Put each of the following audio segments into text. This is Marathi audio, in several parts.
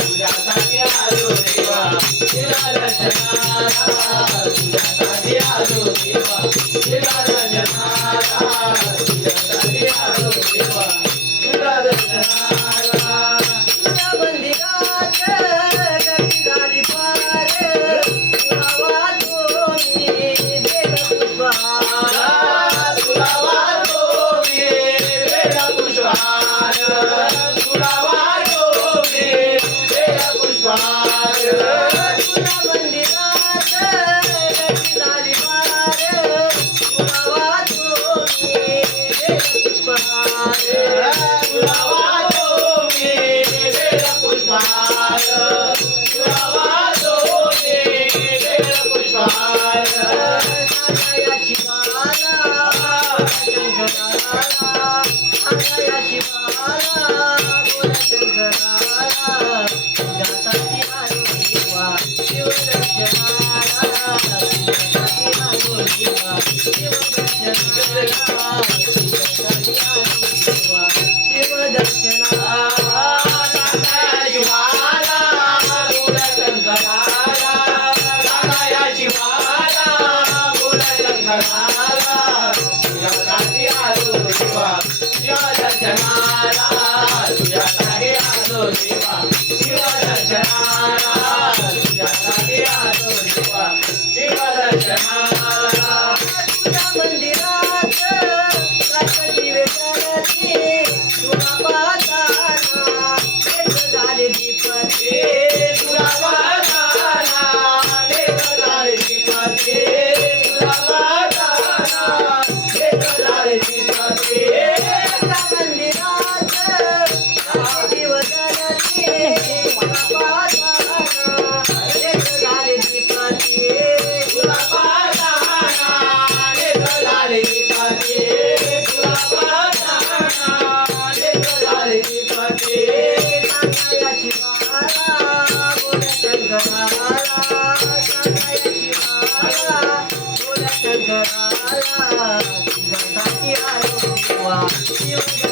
तुझ्यासाठी आलो देवा तुझ्या रचना तुझ्या Yeah. Thank you.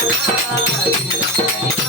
శివ